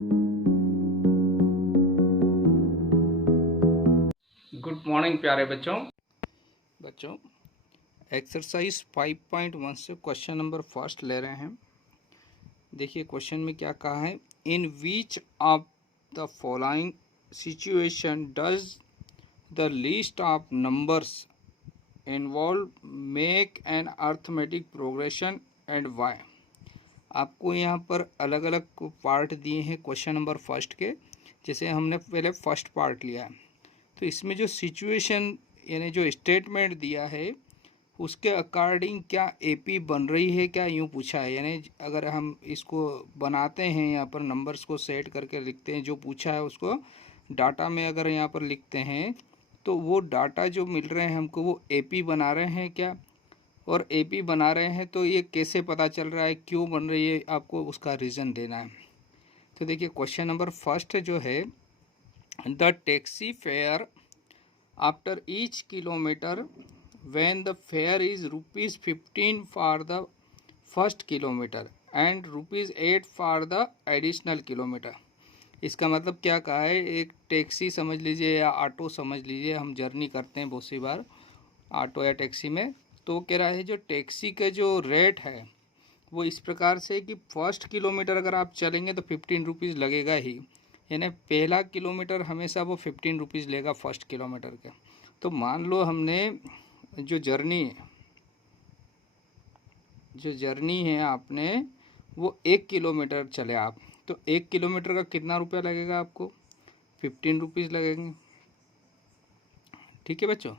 Good morning प्यारे बच्चों exercise 5.1 से क्वेश्चन नंबर फर्स्ट ले रहे हैं। देखिए क्वेश्चन में क्या कहा है, in which of the following situation does the list of numbers involve make an arithmetic progression and why. आपको यहाँ पर अलग अलग पार्ट दिए हैं क्वेश्चन नंबर फर्स्ट के। जैसे हमने पहले फर्स्ट पार्ट लिया है, तो इसमें जो सिचुएशन यानी जो स्टेटमेंट दिया है उसके अकॉर्डिंग क्या एपी बन रही है, क्या यूँ पूछा है। यानी अगर हम इसको बनाते हैं, यहाँ पर नंबर्स को सेट करके लिखते हैं, जो पूछा है उसको डाटा में अगर यहाँ पर लिखते हैं तो वो डाटा जो मिल रहे हैं हमको वो एपी बना रहे हैं क्या, और एपी बना रहे हैं तो ये कैसे पता चल रहा है, क्यों बन रही है, आपको उसका रीज़न देना है। तो देखिए क्वेश्चन नंबर फर्स्ट जो है, the taxi fare after each kilometre when the fare is ₹15 for the first kilometer and ₹8 for the additional kilometer। इसका मतलब क्या कहा है, एक टैक्सी समझ लीजिए या ऑटो समझ लीजिए, हम जर्नी करते हैं बहुत सी बार ऑटो या टैक्सी में। तो कह रहा है जो टैक्सी का जो रेट है वो इस प्रकार से कि फर्स्ट किलोमीटर अगर आप चलेंगे तो ₹15 लगेगा ही, यानी पहला किलोमीटर हमेशा वो ₹15 लेगा फर्स्ट किलोमीटर का। तो मान लो हमने जो जर्नी है आपने वो 1 किलोमीटर चले आप, तो 1 किलोमीटर का कितना रुपया लगेगा आपको, ₹15 लगेंगे। ठीक है बच्चों।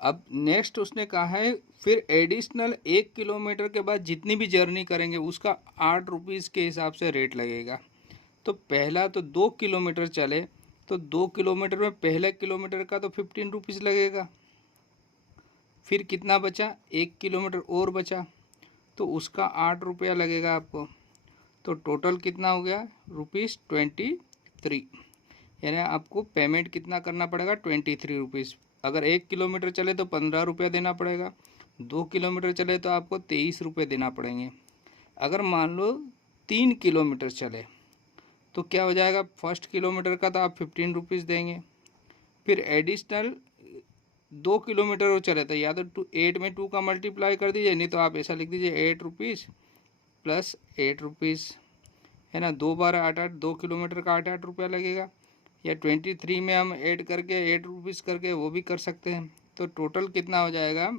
अब नेक्स्ट उसने कहा है फिर एडिशनल 1 किलोमीटर के बाद जितनी भी जर्नी करेंगे उसका ₹8 के हिसाब से रेट लगेगा। तो पहला तो 2 किलोमीटर चले तो 2 किलोमीटर में पहले किलोमीटर का तो ₹15 लगेगा। फिर कितना बचा, 1 किलोमीटर और बचा तो उसका ₹8 लगेगा आपको। तो टोटल कितना हो गया, ₹23। यानी आपको पेमेंट कितना करना पड़ेगा, ₹23। अगर 1 किलोमीटर चले तो ₹15 देना पड़ेगा, 2 किलोमीटर चले तो आपको ₹23 देना पड़ेंगे। अगर मान लो 3 किलोमीटर चले तो क्या हो जाएगा, फर्स्ट किलोमीटर का तो आप ₹15 देंगे, फिर एडिशनल 2 किलोमीटर और चले तो या तो 8 में 2 का मल्टीप्लाई कर दीजिए, नहीं तो आप ऐसा लिख दीजिए ₹8 प्लस ₹8, है ना। 2 बार 8 2 किलोमीटर का ₹8 लगेगा, या 23 में हम ऐड करके ₹8 करके वो भी कर सकते हैं। तो टोटल कितना हो जाएगा,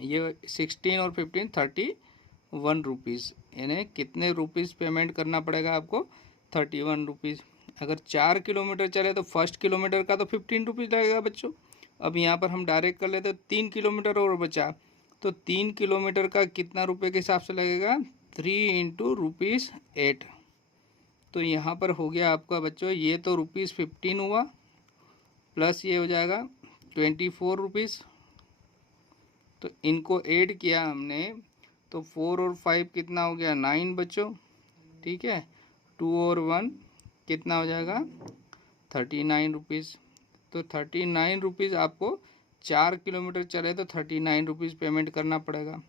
ये 16 और 15 ₹31, यानी कितने रुपीज़ पेमेंट करना पड़ेगा आपको, ₹31। अगर 4 किलोमीटर चले तो फर्स्ट किलोमीटर का तो ₹15 लगेगा बच्चों। अब यहाँ पर हम डायरेक्ट कर लेते, 3 किलोमीटर और बचा तो 3 किलोमीटर का कितना रुपये के हिसाब से लगेगा, 3 × ₹8। तो यहाँ पर हो गया आपका बच्चों, ये तो ₹15 हुआ प्लस ये हो जाएगा ₹24। तो इनको ऐड किया हमने तो 4 और 5 कितना हो गया, 9 बच्चों। ठीक है, 2 और 1 कितना हो जाएगा, ₹39। तो ₹39 आपको 4 किलोमीटर चले तो ₹39 पेमेंट करना पड़ेगा।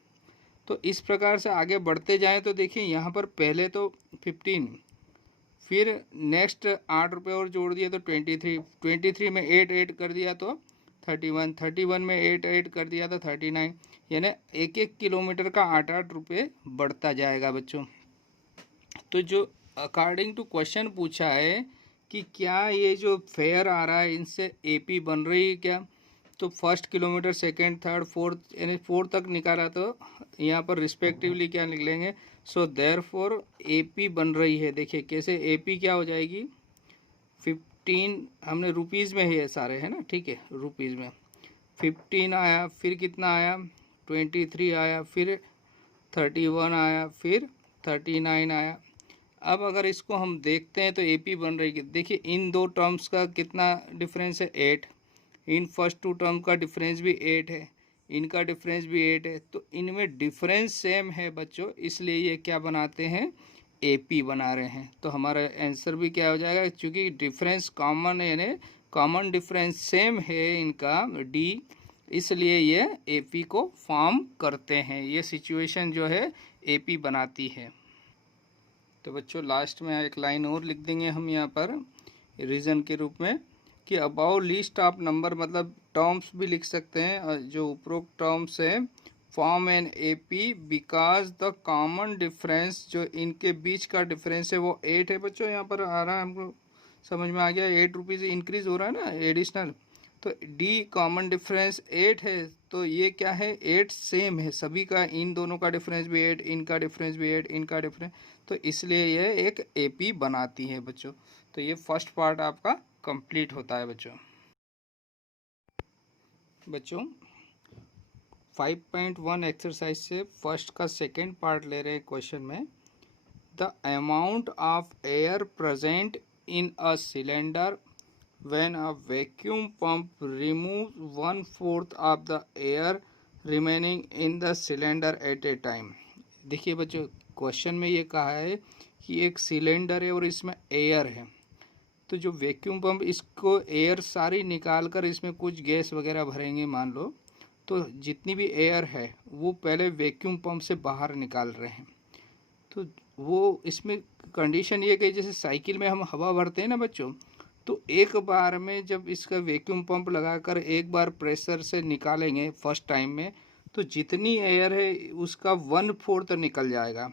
तो इस प्रकार से आगे बढ़ते जाएं तो देखिए यहाँ पर पहले तो 15, फिर नेक्स्ट ₹8 और जोड़ दिया तो 23 में 8 ऐड कर दिया तो 31 में 8 ऐड कर दिया तो 39, यानी 1 किलोमीटर का ₹8 बढ़ता जाएगा बच्चों। तो जो अकॉर्डिंग टू क्वेश्चन पूछा है कि क्या ये जो फेयर आ रहा है इनसे एपी बन रही है क्या, तो first kilometre, second, third, fourth, यानी 4 तक निकाला तो यहाँ पर रिस्पेक्टिवली क्या लिख लेंगे, सो देयरफॉर एपी बन रही है। देखिए कैसे एपी क्या हो जाएगी, 15 हमने रुपीज़ में है सारे, है ना, ठीक है, रुपीज़ में 15 आया, फिर कितना आया, 23 आया, फिर 31 आया, फिर 39 आया। अब अगर इसको हम देखते हैं तो एपी बन रही है। देखिए इन दो टर्म्स का कितना डिफरेंस है, 8। इन फर्स्ट 2 टर्म का डिफरेंस भी 8 है, इनका डिफरेंस भी 8 है। तो इनमें डिफरेंस सेम है बच्चों, इसलिए ये क्या बनाते हैं, एपी बना रहे हैं। तो हमारा आंसर भी क्या हो जाएगा, क्योंकि डिफरेंस कॉमन है, यानी कॉमन डिफरेंस सेम है इनका डी, इसलिए ये एपी को फॉर्म करते हैं। ये सिचुएशन जो है एपी बनाती है। तो बच्चों लास्ट में एक लाइन और लिख देंगे हम यहाँ पर रीज़न के रूप में कि अबाउट लिस्ट ऑफ नंबर, मतलब टर्म्स भी लिख सकते हैं, और जो उपरोक्त टर्म्स है form an AP because the common difference, जो इनके बीच का डिफरेंस है वो 8 है बच्चों। यहाँ पर आ रहा है हमको, समझ में आ गया, 8 रुपीज़ इंक्रीज हो रहा है ना एडिशनल। तो डी कॉमन डिफरेंस 8 है, तो ये क्या है 8 सेम है सभी का, इन दोनों का डिफरेंस भी 8, इनका डिफरेंस भी 8, इनका डिफरेंस, तो इसलिए ये एक एपी बनाती है बच्चों। तो ये फर्स्ट पार्ट आपका कंप्लीट होता है बच्चों। बच्चों 5.1 एक्सरसाइज से फर्स्ट का सेकेंड पार्ट ले रहे हैं क्वेश्चन में। The amount of air present in a cylinder when a vacuum pump removes 1/4 of the air remaining in the cylinder at a time। देखिए बच्चों क्वेश्चन में ये कहा है कि एक सिलेंडर है और इसमें एयर है, तो जो वैक्यूम पंप इसको एयर सारी निकाल कर इसमें कुछ गैस वगैरह भरेंगे मान लो, तो जितनी भी एयर है वो पहले वैक्यूम पंप से बाहर निकाल रहे हैं। तो वो इसमें कंडीशन ये कि जैसे साइकिल में हम हवा भरते हैं ना बच्चों, तो एक बार में जब इसका वैक्यूम पंप लगाकर एक बार प्रेशर से निकालेंगे फर्स्ट टाइम में, तो जितनी एयर है उसका 1/4 निकल जाएगा,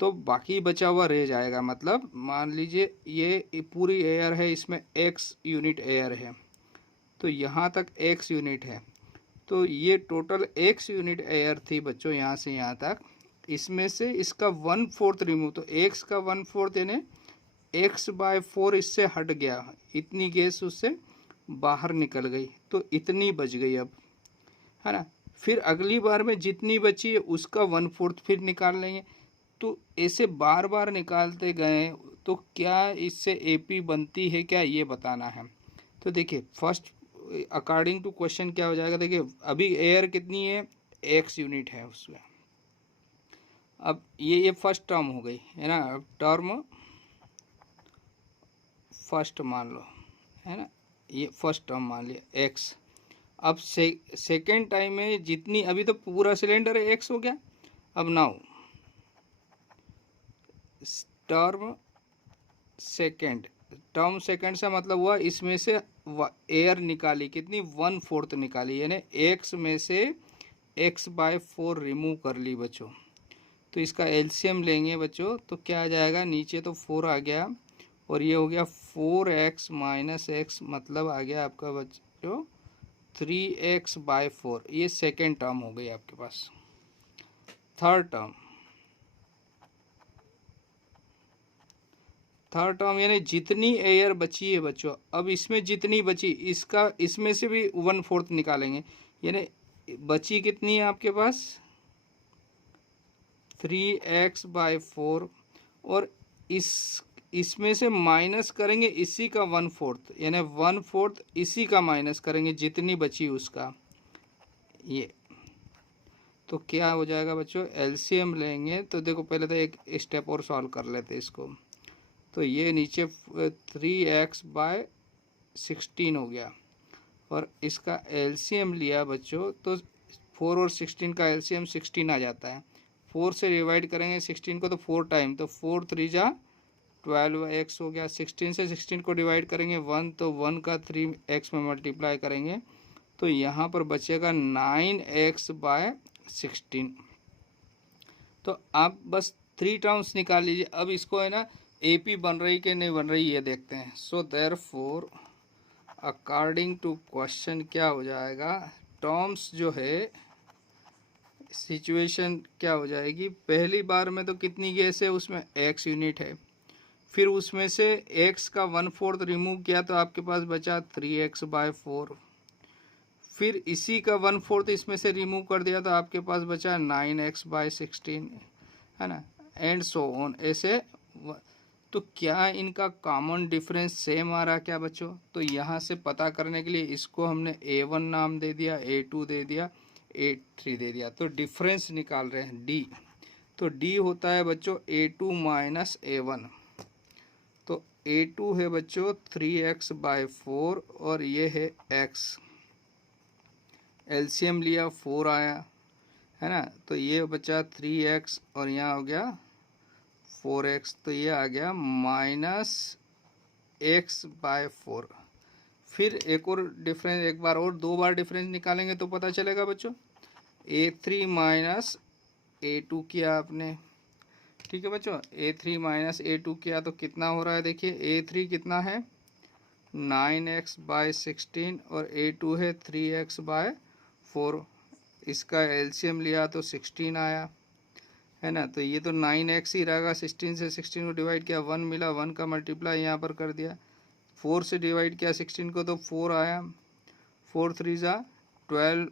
तो बाकी बचा हुआ रह जाएगा। मतलब मान लीजिए ये पूरी एयर है, इसमें x यूनिट एयर है, तो यहाँ तक x यूनिट है, तो ये टोटल x यूनिट एयर थी बच्चों यहाँ से यहाँ तक। इसमें से इसका 1/4 रिमूव, तो x का 1/4 यानी x/4 इससे हट गया, इतनी गैस उससे बाहर निकल गई, तो इतनी बच गई अब, है ना। फिर अगली बार में जितनी बची है उसका 1/4 फिर निकाल लेंगे। तो ऐसे बार बार निकालते गए तो क्या इससे एपी बनती है क्या, ये बताना है। तो देखिए फर्स्ट अकॉर्डिंग टू क्वेश्चन क्या हो जाएगा, देखिए अभी एयर कितनी है x यूनिट है उसमें। अब ये फर्स्ट टर्म हो गई है ना, अब टर्म फर्स्ट मान लो, है ना, ये फर्स्ट टर्म मान लिया x। अब सेकेंड टाइम में जितनी, अभी तो पूरा सिलेंडर है x हो गया। अब now term second, term second से मतलब हुआ इसमें से एयर निकाली कितनी 1/4 निकाली, यानी x में से x/4 रिमूव कर ली बच्चों। तो इसका एलसीएम लेंगे बच्चों, तो क्या आ जाएगा, नीचे तो 4 आ गया और ये हो गया 4x - x, मतलब आ गया आपका बच्चों 3x/4। ये सेकेंड टर्म हो गई आपके पास। थर्ड टर्म यानी जितनी एयर बची है बच्चों, अब इसमें जितनी बची इसका, इसमें से भी 1/4 निकालेंगे, यानी बची कितनी है आपके पास 3x/4, और इसमें से माइनस करेंगे इसी का 1/4, यानी 1/4 इसी का माइनस करेंगे जितनी बची उसका, ये तो क्या हो जाएगा बच्चों, एलसीएम लेंगे। तो देखो पहले तो एक स्टेप और सॉल्व कर लेते इसको, तो ये नीचे 3x/16 हो गया, और इसका एलसीएम लिया बच्चों, तो 4 और 16 का एलसीएम 16 आ जाता है। 4 से डिवाइड करेंगे 16 को तो 4 टाइम, तो 4 3 जा 12x हो गया। 16 से 16 को डिवाइड करेंगे 1, तो 1 का 3x में मल्टीप्लाई करेंगे, तो यहाँ पर बचेगा 9x/16। तो आप बस 3 टर्म्स निकाल लीजिए। अब इसको है ना एपी बन रही कि नहीं बन रही ये देखते हैं। So therefore according to question क्या हो जाएगा, टर्म्स जो है सिचुएशन क्या हो जाएगी, पहली बार में तो कितनी गैस है उसमें x यूनिट है, फिर उसमें से x का 1/4 रिमूव किया तो आपके पास बचा 3x/4, फिर इसी का 1/4 इसमें से रिमूव कर दिया तो आपके पास बचा 9x/16, है ना, एंड सो ऑन ऐसे। तो क्या इनका कॉमन डिफरेंस सेम आ रहा क्या बच्चों, तो यहाँ से पता करने के लिए इसको हमने a1 नाम दे दिया, a2 दे दिया, a3 दे दिया, तो डिफरेंस निकाल रहे हैं d। तो d होता है बच्चों a2 - a1, तो a2 है बच्चों 3x/4 और ये है x, एलसीएम लिया 4 आया, है ना, तो ये बचा 3x और यहाँ हो गया 4x, तो ये आ गया -x/4। फिर एक और डिफरेंस, एक बार और 2 बार डिफरेंस निकालेंगे तो पता चलेगा बच्चों। a3 माइनस a2 किया आपने, ठीक है बच्चों, a3 माइनस a2 किया तो कितना हो रहा है, देखिए a3 कितना है 9x/16 और a2 है 3x/4। इसका एलसीएम लिया तो 16 आया, है ना। तो ये तो 9x ही रहेगा, 16 से 16 को डिवाइड किया 1 मिला, 1 का मल्टीप्लाई यहाँ पर कर दिया, 4 से डिवाइड किया 16 को तो 4 आया, 4 3 ज़ा 12,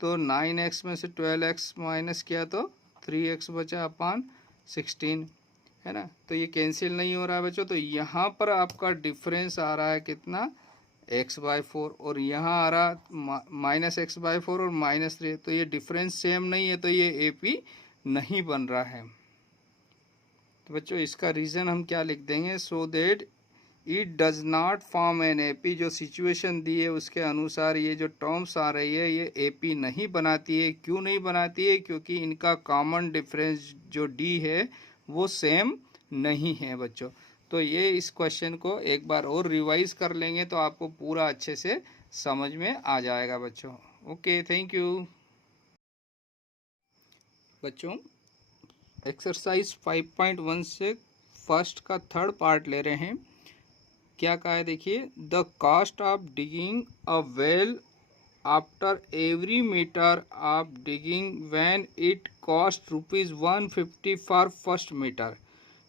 तो 9x में से 12x माइनस किया तो 3x बचा अपान 16, है ना। तो ये कैंसिल नहीं हो रहा है बच्चों, तो यहाँ पर आपका डिफरेंस आ रहा है कितना x/4, और यहाँ आ रहा -x/4 और -3, तो ये डिफरेंस सेम नहीं है, तो ये AP नहीं बन रहा है। तो बच्चों इसका रीज़न हम क्या लिख देंगे, so that it does not form an AP। जो सिचुएशन दी है उसके अनुसार ये जो टर्म्स आ रही है ये AP नहीं बनाती है। क्यों नहीं बनाती है, क्योंकि इनका कॉमन डिफरेंस जो D है वो सेम नहीं है बच्चों। तो ये इस क्वेश्चन को एक बार और रिवाइज कर लेंगे तो आपको पूरा अच्छे से समझ में आ जाएगा बच्चों। ओके, थैंक यू बच्चों। एक्सरसाइज 5.1 से फर्स्ट का थर्ड पार्ट ले रहे हैं। क्या कहा है देखिए, the cost of digging a well after every metre of digging when it cost ₹150 for first metre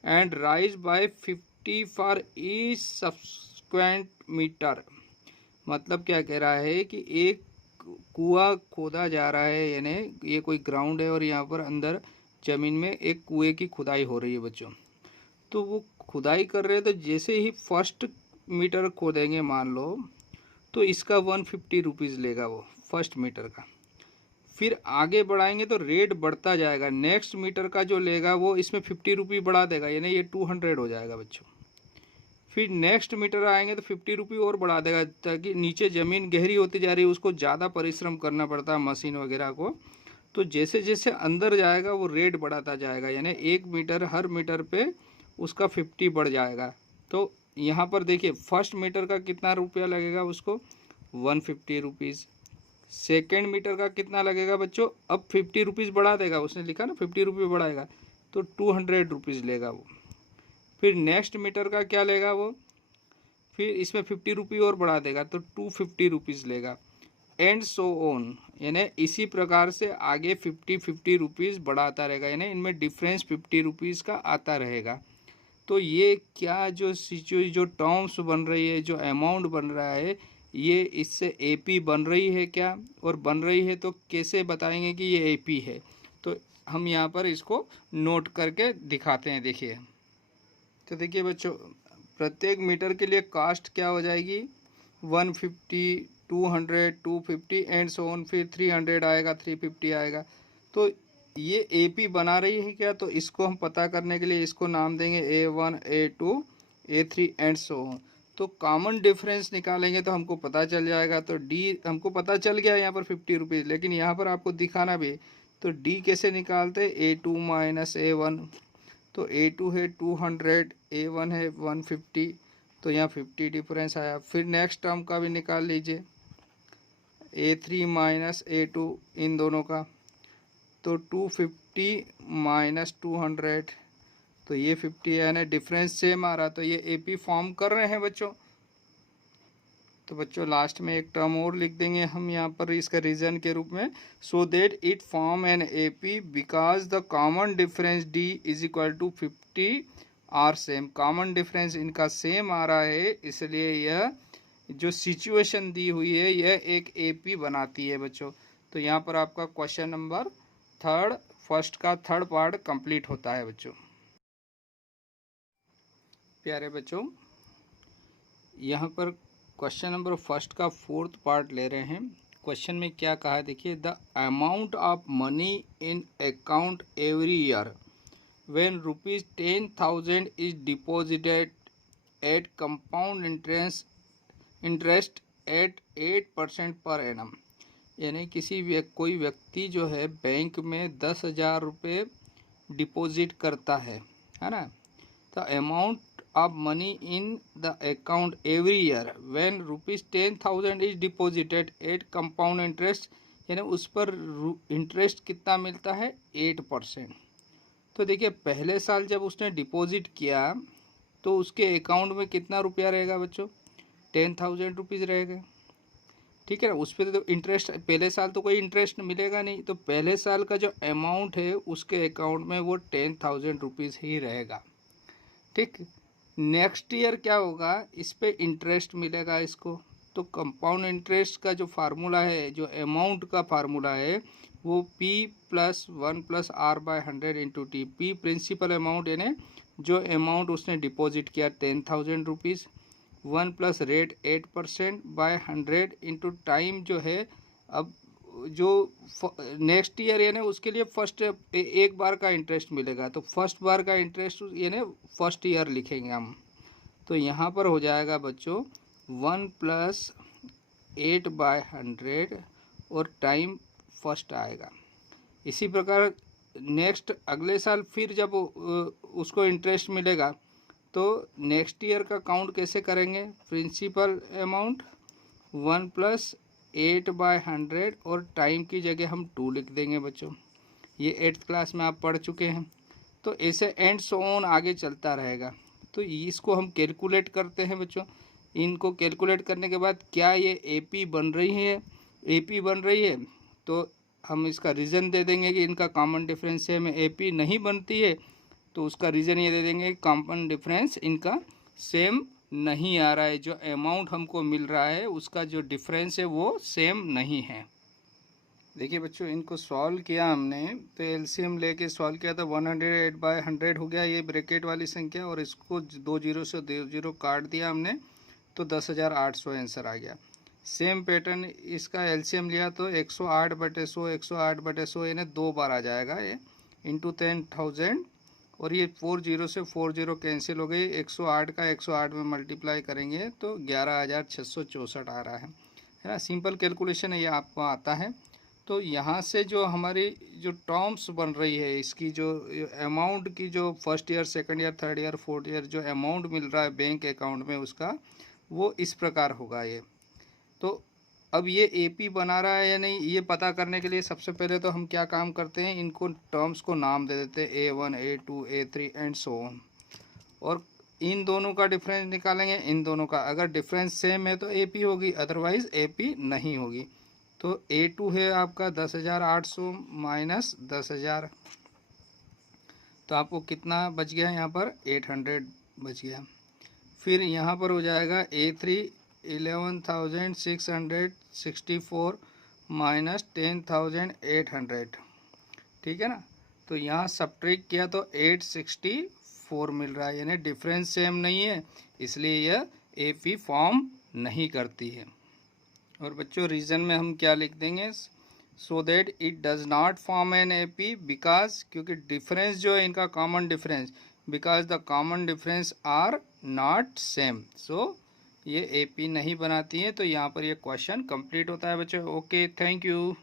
and rise by 50 for each subsequent metre. मतलब क्या कह रहा है कि एक कुआं खोदा जा रहा है, यानी ये कोई ग्राउंड है और यहाँ पर अंदर ज़मीन में एक कुएं की खुदाई हो रही है बच्चों। तो वो खुदाई कर रहे हैं, तो जैसे ही फर्स्ट मीटर खोदेंगे मान लो, तो इसका 150 रुपीज़ लेगा वो फर्स्ट मीटर का। फिर आगे बढ़ाएंगे तो रेट बढ़ता जाएगा, नेक्स्ट मीटर का जो लेगा वो इसमें 50 रुपये बढ़ा देगा, यानी ये 200 हो जाएगा बच्चों। फिर नेक्स्ट मीटर आएंगे तो 50 रुपये और बढ़ा देगा, ताकि नीचे ज़मीन गहरी होती जा रही है, उसको ज़्यादा परिश्रम करना पड़ता है मशीन वगैरह को। तो जैसे जैसे अंदर जाएगा वो रेट बढ़ाता जाएगा, यानी 1 मीटर हर मीटर पे उसका 50 बढ़ जाएगा। तो यहाँ पर देखिए फर्स्ट मीटर का कितना रुपया लगेगा उसको 150 रुपीज़। सेकेंड मीटर का कितना लगेगा बच्चों, अब 50 रुपीज़ बढ़ा देगा, उसने लिखा ना 50 रुपये बढ़ाएगा, तो 200 रुपीज़ लेगा वो। फिर नेक्स्ट मीटर का क्या लेगा वो, फिर इसमें 50 रुपये और बढ़ा देगा तो 250 रुपीज़ लेगा, एंड सो ऑन। यानी इसी प्रकार से आगे 50 रुपीज़ बढ़ाता रहेगा, यानी इनमें डिफरेंस 50 रुपीज़ का आता रहेगा। तो ये क्या जो जो टर्म्स बन रही है, जो अमाउंट बन रहा है, ये इससे AP बन रही है क्या, और बन रही है तो कैसे बताएंगे कि ये AP है। तो हम यहाँ पर इसको नोट करके दिखाते हैं, देखिए। तो देखिए बच्चों, प्रत्येक मीटर के लिए कास्ट क्या हो जाएगी 150, 200, 250 एंड सो ऑन, फिर 300 आएगा, 350 आएगा। तो ये AP बना रही है क्या, तो इसको हम पता करने के लिए इसको नाम देंगे A1, A2, A3 and so on. तो कॉमन डिफरेंस निकालेंगे तो हमको पता चल जाएगा। तो D हमको पता चल गया यहाँ पर 50 रुपीज़, लेकिन यहाँ पर आपको दिखाना भी, तो D कैसे निकालते, A2 माइनस A1, तो A2 है 200, A1 है 150, तो यहाँ 50 डिफरेंस आया। फिर नेक्स्ट टर्म का भी निकाल लीजिए, A3 माइनस A2 इन दोनों का, तो 250 माइनस 200, तो ये 50 है ना, डिफरेंस सेम आ रहा, तो ये AP फॉर्म कर रहे हैं बच्चों। तो बच्चों लास्ट में एक टर्म और लिख देंगे हम यहाँ पर इसका रीज़न के रूप में, so that it form an AP because the common difference D is equal to 50 are same. Common difference इनका सेम आ रहा है, इसलिए यह जो सिचुएशन दी हुई है यह एक AP बनाती है बच्चों। तो यहाँ पर आपका क्वेश्चन नंबर फर्स्ट का थर्ड पार्ट कंप्लीट होता है बच्चों। प्यारे बच्चों, यहाँ पर क्वेश्चन नंबर फर्स्ट का फोर्थ पार्ट ले रहे हैं। क्वेश्चन में क्या कहा है देखिए, the amount of money in account every year when ₹10,000 is deposited at compound interest at 8% per annum. यानी कोई व्यक्ति जो है बैंक में 10,000 रुपये डिपॉजिट करता है ना। The amount of money in the account every year when ₹10,000 is deposited at compound interest, यानी उस पर इंटरेस्ट कितना मिलता है 8%। तो देखिए पहले साल जब उसने डिपॉजिट किया तो उसके अकाउंट में कितना रुपया रहेगा बच्चों, 10,000 रुपीज़ रहेगा, ठीक है ना। उस पर तो इंटरेस्ट पहले साल तो कोई इंटरेस्ट मिलेगा नहीं, तो पहले साल का जो अमाउंट है उसके अकाउंट में वो 10,000 रुपीज़ ही रहेगा, ठीक। नेक्स्ट ईयर क्या होगा, इस पे इंटरेस्ट मिलेगा इसको। तो कंपाउंड इंटरेस्ट का जो फार्मूला है, जो अमाउंट का फार्मूला है, वो P+1+R/100 into T. P principal amount यानी जो अमाउंट उसने डिपॉजिट किया 10,000 rupees, 1 plus rate 8% by 100 into time जो है। अब जो नेक्स्ट ईयर यानी उसके लिए फर्स्ट एक बार का इंटरेस्ट मिलेगा, तो फर्स्ट बार का इंटरेस्ट यानी फर्स्ट ईयर लिखेंगे हम। तो यहाँ पर हो जाएगा बच्चों 1 प्लस 8/100 और टाइम फर्स्ट आएगा। इसी प्रकार नेक्स्ट अगले साल फिर जब उसको इंटरेस्ट मिलेगा तो नेक्स्ट ईयर का काउंट कैसे करेंगे, प्रिंसिपल अमाउंट 1 प्लस 8/100 और टाइम की जगह हम 2 लिख देंगे बच्चों। ये 8th क्लास में आप पढ़ चुके हैं। तो ऐसे एंड सो ऑन आगे चलता रहेगा। तो इसको हम कैलकुलेट करते हैं बच्चों। इनको कैलकुलेट करने के बाद क्या ये एपी बन रही है, एपी बन रही है, तो हम इसका रीज़न दे देंगे कि इनका कॉमन डिफरेंस है, में एपी नहीं बनती है तो उसका रीज़न ये दे देंगे कॉमन डिफरेंस इनका सेम नहीं आ रहा है, जो अमाउंट हमको मिल रहा है उसका जो डिफरेंस है वो सेम नहीं है। देखिए बच्चों इनको सॉल्व किया हमने, तो एलसीएम लेके सॉल्व किया तो 108/100 हो गया ये ब्रैकेट वाली संख्या, और इसको 2 जीरो से 2 जीरो काट दिया हमने तो 10,800 आंसर आ गया। सेम पैटर्न इसका एलसीएम लिया तो 108/100 108/100 यानी 2 बार आ जाएगा ये, इंटू 10,000, और ये 4 जीरो से 4 जीरो कैंसिल हो गई। 108 का 108 में मल्टीप्लाई करेंगे तो 11,664 आ रहा है ना। सिंपल कैलकुलेशन है ये, आपको आता है। तो यहाँ से जो हमारी जो टर्म्स बन रही है इसकी, जो अमाउंट की, जो first year second year third year fourth year जो अमाउंट मिल रहा है बैंक अकाउंट में उसका, वो इस प्रकार होगा ये। तो अब ये एपी बना रहा है या नहीं ये पता करने के लिए सबसे पहले तो हम क्या काम करते हैं, इनको टर्म्स को नाम दे देते हैं A1 A2 A3 and so on, और इन दोनों का डिफरेंस निकालेंगे। इन दोनों का अगर डिफरेंस सेम है तो एपी होगी, अदरवाइज एपी नहीं होगी। तो A2 है आपका 10,800 माइनस 10,000, तो आपको कितना बच गया यहाँ पर 800 बच गया। फिर यहाँ पर हो जाएगा A3 11,664 माइनस 10,800, ठीक है ना। तो यहाँ सब्ट्रैक्ट किया तो 864 मिल रहा है, यानी डिफरेंस सेम नहीं है, इसलिए यह एपी फॉर्म नहीं करती है। और बच्चों रीज़न में हम क्या लिख देंगे, so that it does not form an AP because, क्योंकि डिफरेंस जो है इनका common difference, because the common difference are not same, so ये एपी नहीं बनाती है। तो यहाँ पर ये क्वेश्चन कंप्लीट होता है बच्चों। Okay, thank you.